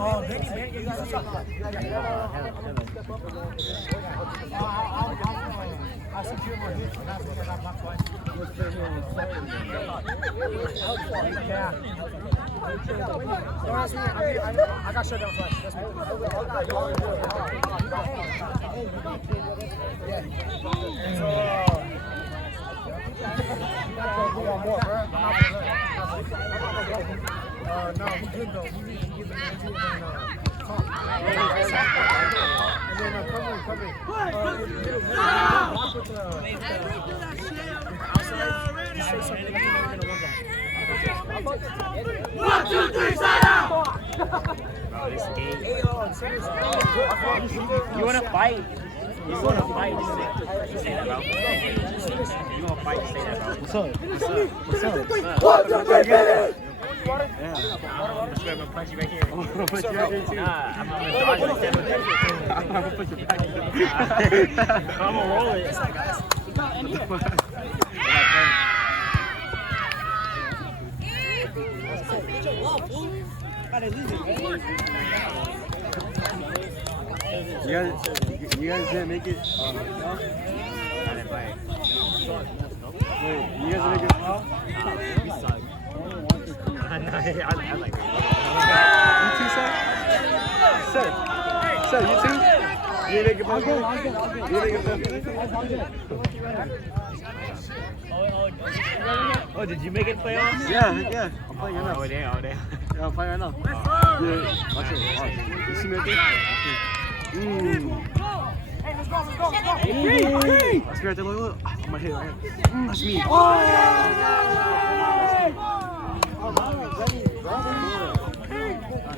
Oh, Benny, you got I'll secure more hits and I'll figure out my point. Yeah. Don't ask me. I got shut down twice. That's me. No, we good though. We need to give the man and talk. And then cover it. Block with the outside. Just say something like you're not even gonna run back. 1, 2, 3, sign out! Bro, this game. You wanna fight? You wanna fight? Say that, bro. You wanna fight? Say that, bro. What's up? What's up? 1, 2, 3, finish! Yeah. I'm gonna punch you right here. I'm gonna punch you right here too. Nah, I'm gonna dodge like that. I'm gonna put you back. I'm gonna roll it. You guys didn't make it? No? I didn't play. Wait, you guys didn't make it? We suck. I like it. You too, sir? Sir, you too? You didn't make it? I'm good. You didn't make it? Oh, did you make it playoffs? Yeah. I'm playing right now. Oh, damn. Yeah, I'm playing right now. Yeah. Watch it. You see me right there? Hey, let's go. That's right there. Look. I'm gonna hit right here. That's me.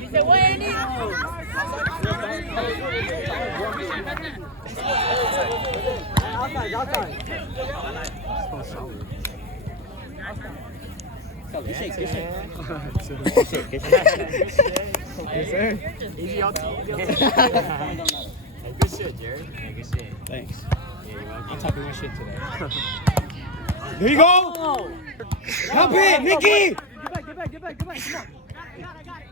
Dice, Wendy! Outside. Easy out. Good shit, Jared. Yeah, good shit. Thanks. Yeah, you're welcome. I'm talking my shit today. There you go! Help it, Nikki! Get back. Come on. I got it.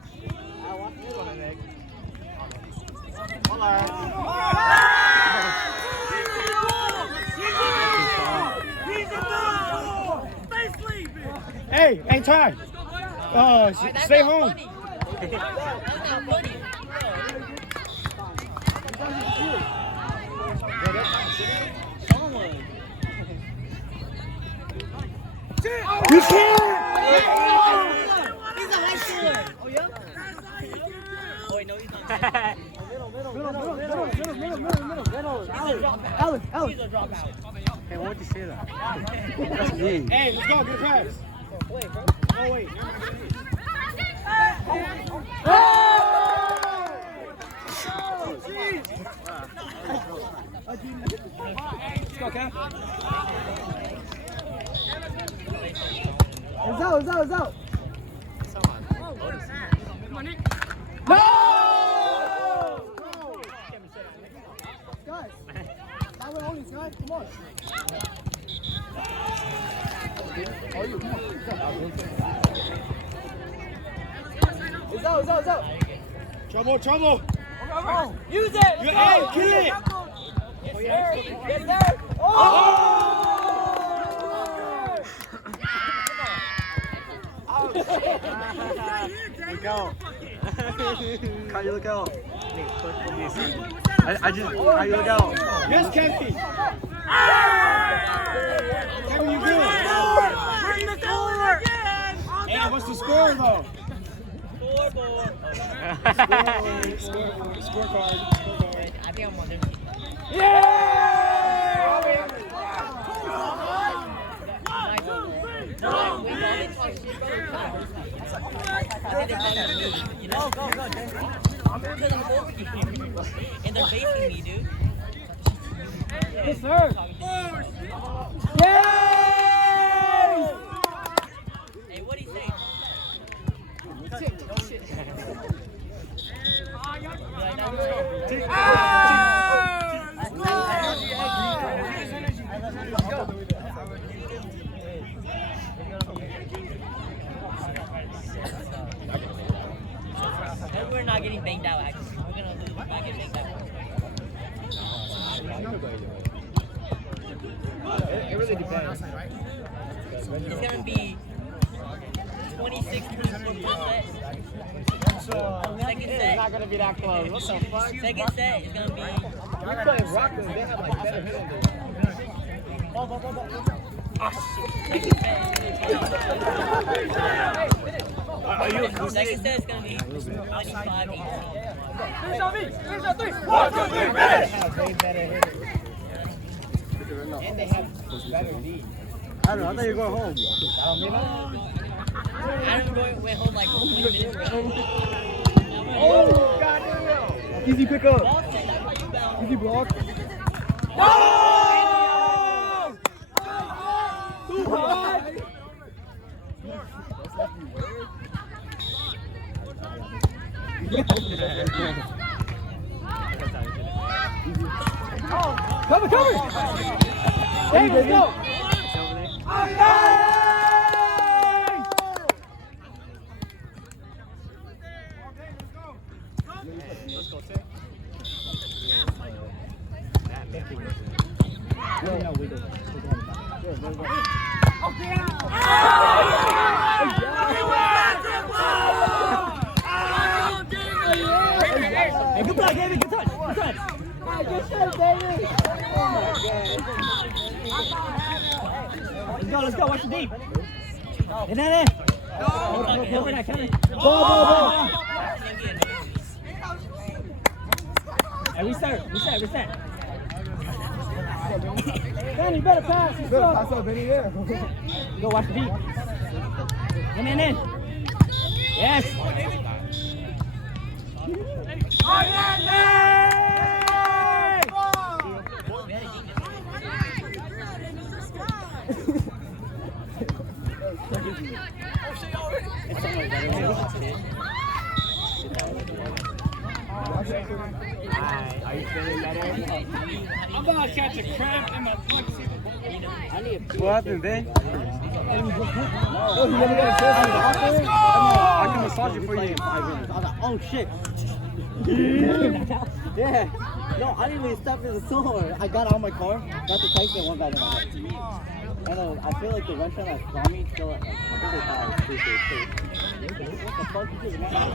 Hey, ain't time. Stay home. You can't! He's a high schooler! Oh, yeah? Oh, wait, no, he's not. Middle. Alan. He's a dropout. Hey, why would you say that? That's me. Hey, let's go. Get a pass. Wait, bro. Oh, wait. Let's go, Cam. It's out. No! Guys, that way only, guys. Come on. It's out. Trouble. Use it! Hey, kill it! Yes, sir! Oh! Look out. Kyle, you look out. I just, Kyle, you look out. Yes, Kevin. Kevin, you good? Bring the score! Hey, what's the score, though? Scorecard. I think I'm on this. Go, Jay. I'm because I'm over here. And they're facing me, dude. Yes, sir. Hey, what'd he say? not getting banged out, actually. We're gonna lose. We're not getting banged out. It really depends. It's gonna be 26 points for first set. Second It's set. not gonna be that close. What the fuck? Second set is gonna be. You're playing Rockland. They have like better hitters. Second set is gonna be 25 each. Finish on me. Finish on 3. 1, 2, 3, They finish. have way better hitters. And they have better lead. I don't know. I thought you were going home. Adam went home like 20 minutes ago. Oh, goddamn. Easy pick up. Ball set, that's why you bound. Easy block. No! Too hard. Cover, cover. Hey, let's go. Hey, good block, David. Good touch. Good touch. Good shot, David. Let's go. Watch the deep. In there. No, we're not coming. Ball. Hey, reset. Benny, better pass. Let's go. Pass up, Benny. Yeah. Go watch the beat. In. Yes. Are you feeling better? I'm about to catch a cramp in my flexi. What happened, Ben? Oh, you never got a chance. I can massage it for you. I was like, oh shit. Yeah. No, I didn't even step in the store. I got out of my car, got the Tyson, went back in. And I feel like the restaurant that saw me still, like, I think they thought I was too. What the fuck is this? Come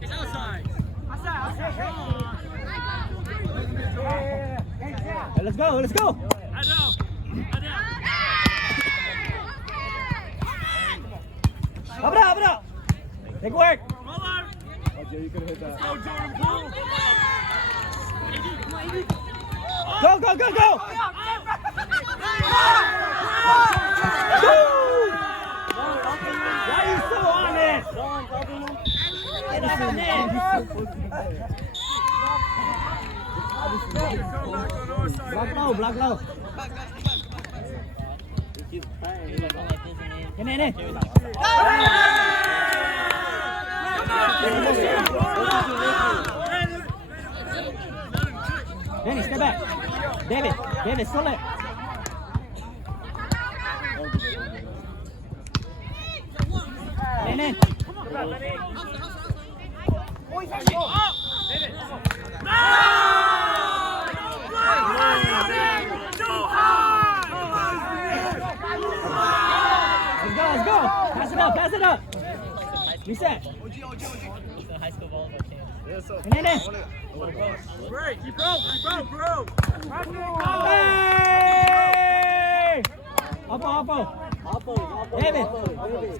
It's outside. Hey, let's go. I know. Up it up. Take work. You could have hit that. Go, Jordan Poole. Go. Why are you so on it? Get up in there. Block low. Get in. Benny, step back. David, still it. In. Let's go. Pass it up. Reset. High school volleyball camp. In. Break. You broke. Hey! Oppo. David.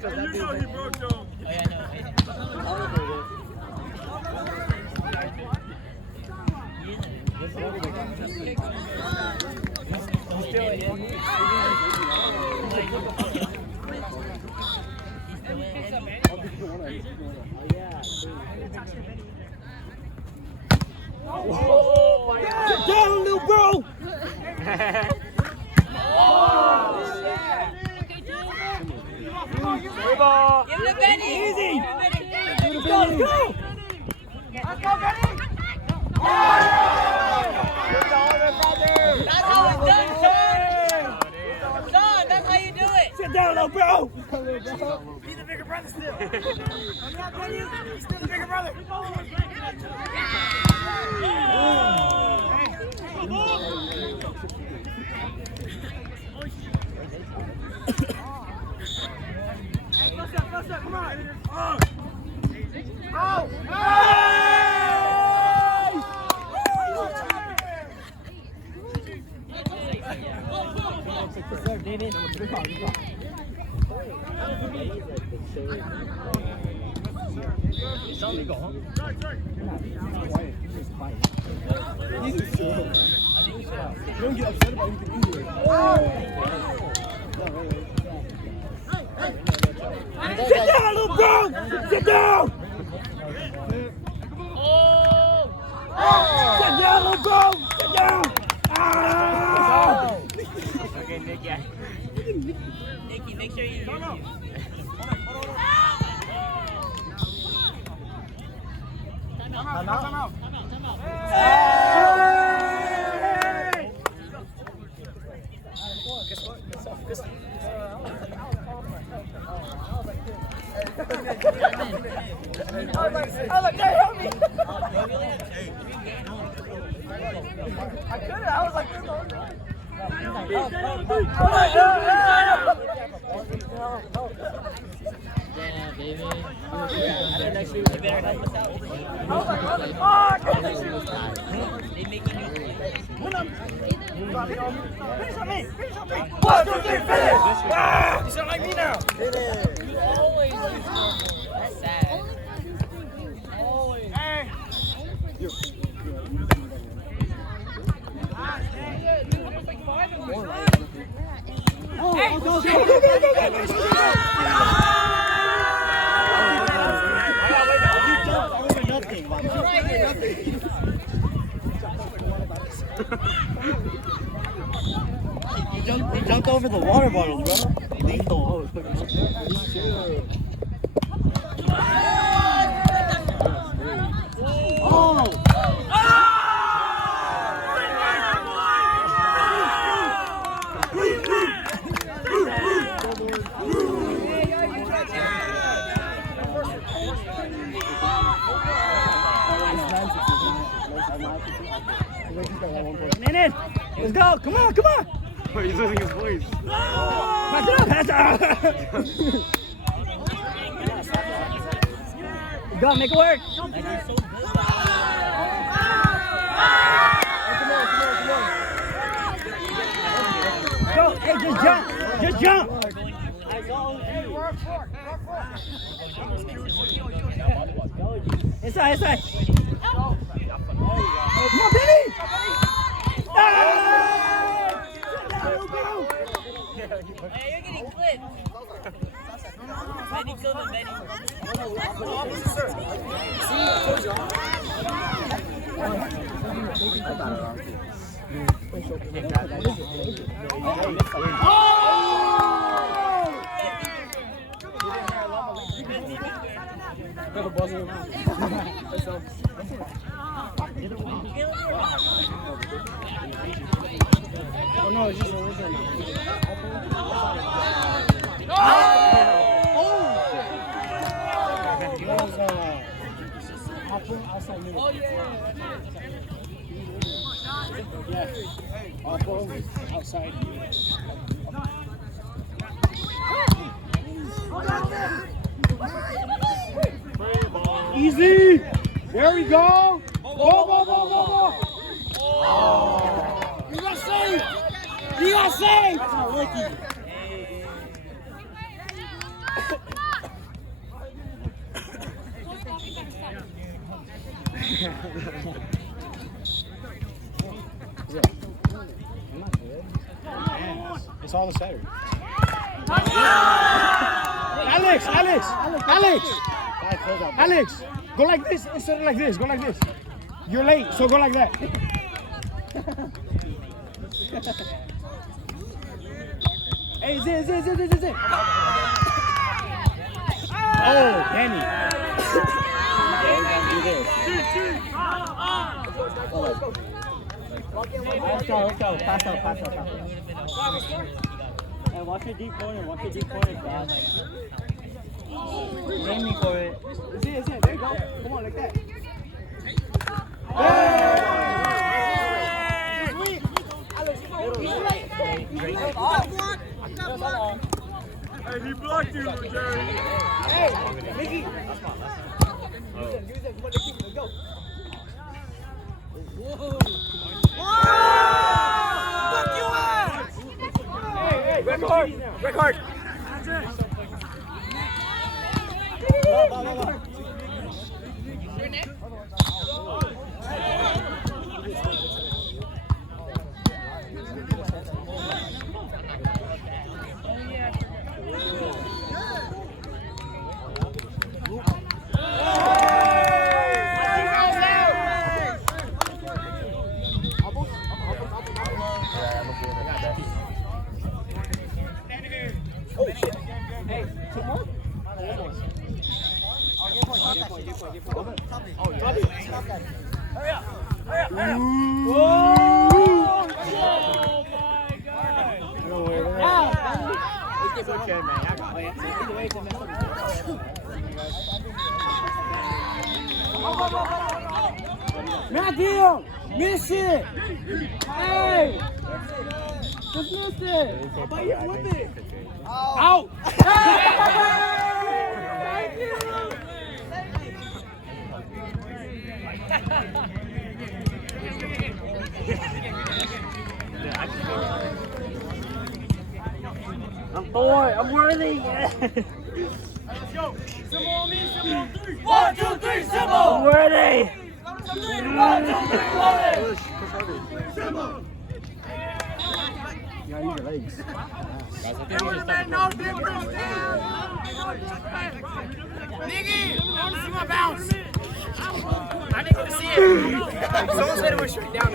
You know he broke, though. Oh yeah, no. Sit down, little bro. Give it to Benny. Easy. Let's Go. Let's go, Benny. little bro. He's the bigger brother still. He's still the bigger brother. Come on. Oh! It's only go home. You don't get upset about anything either. Sit down, little bro! Sit down! Sit down, little bro! Sit down! Okay, Nicky. Nikki, make sure you. Time out. I was like, hey, help me! I couldn't, I was like, Damn, baby. They making you. Finish on me! 1, 2, 3, finish! You sound like me now! That's sad. He jumped over the water bottle, bro. Lethal. Oh! Minute! Let's go! Come on! Wait, he's losing his voice. Pass it up! Go, make it work! Go! Hey, just jump! Just jump! Inside! Come on, Benny! Hey, you're getting clipped. Benny killed him, Benny. Oh no, it's just a original. Oh, Yeah. Outside. Easy. There we go. Go. You got saved. That's not lucky. It's all the Saturday. Alex, go like this instead of like this. Go like this. You're late, so go like that. Hey, is it. Oh, Danny. Do this. Let's go. Pass out. Hey, watch your deep corner. Watch your deep corner, Dad. Aiming for it. That's it. There you go. Come on, like that. Hey, he blocked you, Jerry. Hey, Mickey. Go. Fuck you up! Hey, record. Record. It's okay, man. I got it. Matthew! Miss it! Hey! Just miss it! But you whip it. Out! Thank you! I'm bored. I'm worthy. Let's go. Symbol on me, symbol on 3. 1, 2, 3, symbol! I'm worthy. 1, 2, 3, loaded! Symbol! You gotta use your legs. There would have been no difference. Nigga, I want to see my bounce. I didn't get to see it. Someone said it went straight down.